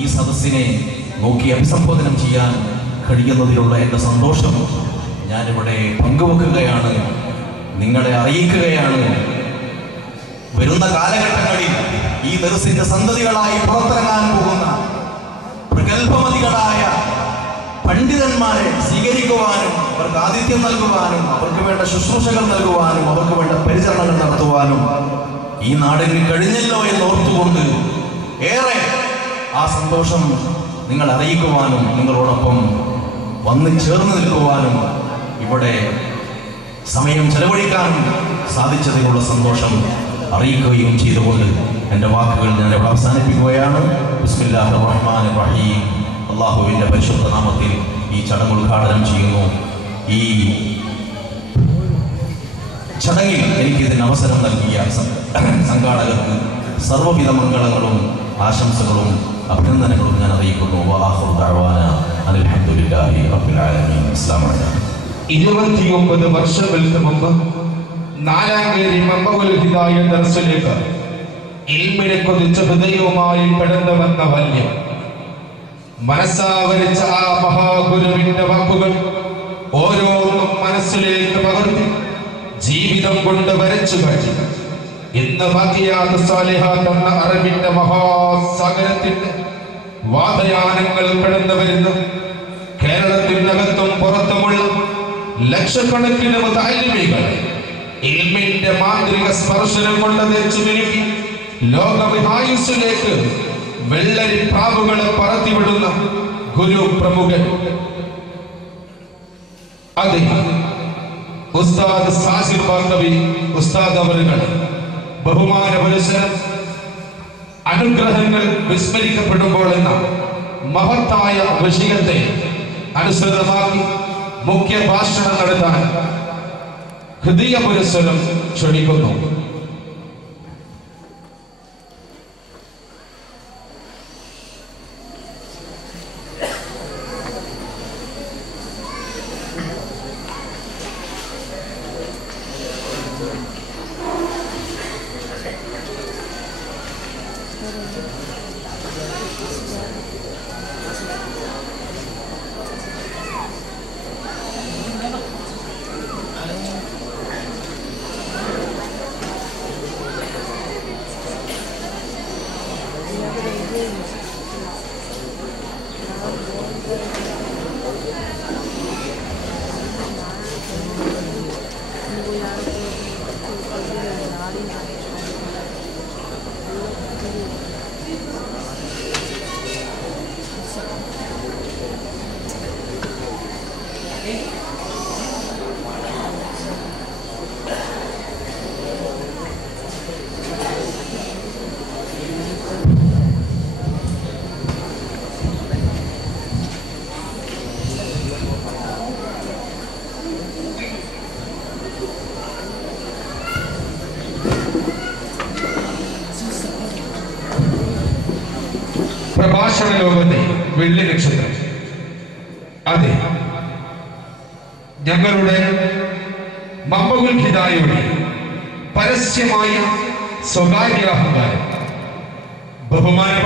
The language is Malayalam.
ഈ സദസ്സിനെ നോക്കി അഭിസംബോധന ചെയ്യാൻ കഴിയുന്നതിലുള്ള എൻ്റെ സന്തോഷം ഞാനിവിടെ പങ്കുവെക്കുകയാണ്, നിങ്ങളെ അറിയിക്കുകയാണ്. വരുന്ന കാലഘട്ടങ്ങളിൽ ഈ ദർസിന്റെ സന്തതികളായി പുറത്തിറങ്ങാൻ പോകുന്ന പ്രഗത്ഭമതികളായ പണ്ഡിതന്മാരെ സ്വീകരിക്കുവാനും അവർക്ക് ആതിഥ്യം നൽകുവാനും അവർക്ക് വേണ്ട ശുശ്രൂഷകൾ നൽകുവാനും അവർക്ക് വേണ്ട പരിചരണങ്ങൾ നടത്തുവാനും ഈ നാടിന് കഴിഞ്ഞല്ലോ എന്നോർത്തുകൊണ്ട് ഏറെ ആ സന്തോഷം നിങ്ങൾ അറിയിക്കുവാനും നിങ്ങളോടൊപ്പം വന്ന് ചേർന്ന് നിൽക്കുവാനും ഇവിടെ സമയം ചെലവഴിക്കാനും സാധിച്ചതിനുള്ള സന്തോഷം അറിയിക്കുകയും ചെയ്തുകൊണ്ട് എൻ്റെ വാക്കുകൾ ഞാൻ ഇവിടെ അവസാനിപ്പിക്കുകയാണ്. ബിസ്മില്ലാഹിർ റഹ്മാനിർ റഹീം. അല്ലാഹുവിൻ്റെ പരിശുദ്ധ നാമത്തിൽ ഈ ചടങ്ങ് ഉദ്ഘാടനം ചെയ്യുന്നു. ഈ ചടങ്ങിൽ എനിക്കിതിന് അവസരം നൽകിയ സംഘാടകർക്ക് സർവ്വവിധ മംഗളങ്ങളും ആശംസകളും അഭിനന്ദനങ്ങളും ഞാൻ അറിയിക്കുന്നു. വആഖിറു ദഅവാന അൽഹംദുലില്ലാഹി റബ്ബിൽ ആലമീൻ. അസ്സലാമു അലൈക്കും. 29 വർഷങ്ങൾക്ക് മുമ്പ് നാലാംകേരി മമ്പകുൽ ഹിദായ ദർസിലേക്ക് ഇൽമിനെ കൊതിച്ച ഹൃദയവുമായി കടന്നു വന്ന വല്യം മനസ്സാവരിച്ച ആ മഹാഗുരുവിന്റെ വാക്കുകൾ ഓരോന്നും മനസ്സിലേക്ക് പകർത്തി ജീവിതം കൊണ്ട് വരച്ചു കാട്ടി ഇന്ന് ബാക്കിയാത്ത സാലിഹാത്ത് എന്ന അറിവിന്റെ മഹാസാഗരത്തിന്റെ വാതയാനങ്ങൾ കടന്നു വരുന്നു. കേരളത്തിനകത്തും പുറത്തുമുള്ള ലക്ഷക്കണക്കിന് മുതഅല്ലിമീകൾ ഇൽമിന്റെ മാന്ത്രിക സ്പർശനം കൊണ്ട് തേച്ചു മിനുക്കി ലോകവിഹായുസിലേക്ക് വെള്ളരി പ്രാവുകളെ പറത്തിവിടുന്ന ഗുരു പ്രമുഖൻ അതെ ഉസ്താദ് സാസിർ ബാങ്കവി ഉസ്താദ് അവറുകൾ ബഹുമാന പുരസ്സരം അനുഗ്രഹങ്ങൾ വിസ്മരിക്കപ്പെടുമ്പോൾ എന്ന മഹത്തായ വിഷയത്തെ അനുസൃതമാക്കി മുഖ്യ ഭാഷണം നടത്താൻ ഹൃദയ പുരസ്സരം ക്ഷണിക്കുന്നു. പ്രഭാഷണ ലോകത്തെ വെള്ളി നക്ഷത്രം അതെ ഞങ്ങളുടെ മമ്പകുൽ ഹിദായയുടെ പരസ്യമായ സ്വകാര്യ അഹങ്കാരം ബഹുമാന